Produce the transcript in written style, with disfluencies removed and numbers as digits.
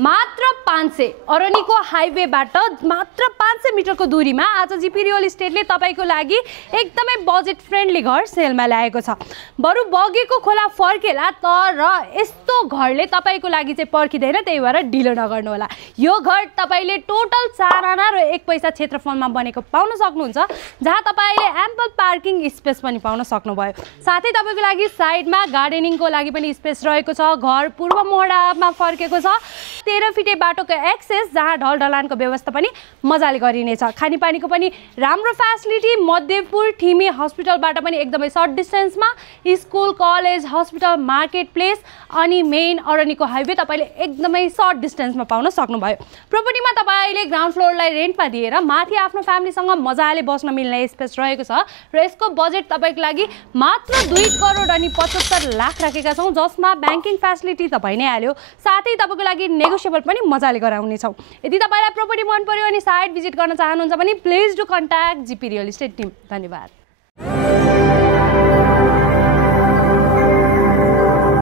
मात्र 500 अरनिको हाइवेबाट मात्र 500 मिटरको दूरीमा आज जीपी रियल इस्टेटले तपाईको लागि एकदमै बजेट फ्रेन्डली घर सेलमा ल्याएको छ। बरु बगेको खोला फर्केला तर यस्तो घरले तपाईको लागि चाहिँ पर्खिदैन, त्यही भएर ढिलो नगर्नु होला। यो घर तपाईले टोटल 4 आना र 1 पैसा क्षेत्रफलमा बनेको पाउन सक्नुहुन्छ, जहाँ तपाईले एम्पल पार्किङ स्पेस पनि पाउन सक्नुभयो। साथै तपाईको लागि साइडमा गार्डनिङको लागि पनि स्पेस रहेको छ। घर पूर्व मोहडामा फर्केको छ। 13 फिटे बाटोको एक्सेस, जहाँ ढलढलानको व्यवस्था पनि मजाले गरिनेछ। खानेपानीको पनि राम्रो फ्यासिलिटी। मध्यपुर ठिमी हस्पिटलबाट पनि एकदमै सर्ट डिस्टेन्समा school, college, hospital, market place अनि मेन अरनिको हाइवे तपाईले एकदमै सर्ट डिस्टेन्समा पाउन सक्नुभयो। प्रोपर्टीमा तपाईले ग्राउन्ड फ्लोरलाई रेन्टमा दिएर माथि आफ्नो फ्यामिलीसँग मजाले बस्न मिल्ने स्पेस रहेको छ र यसको बजेट तपाईको लागि मात्र 2 करोड अनि 75 लाख राखेका छौं, जसमा ब्याङ्किङ फ्यासिलिटी त भइ नै हाल्यो, साथै तपाईको लागि नेगोसिएबल पनि मजाले गराउने छौं। यदि तपाईलाई प्रोपर्टी मन पर्यो अनि साइट भिजिट गर्न चाहनुहुन्छ भने please do contact GP real estate team. धन्यवाद।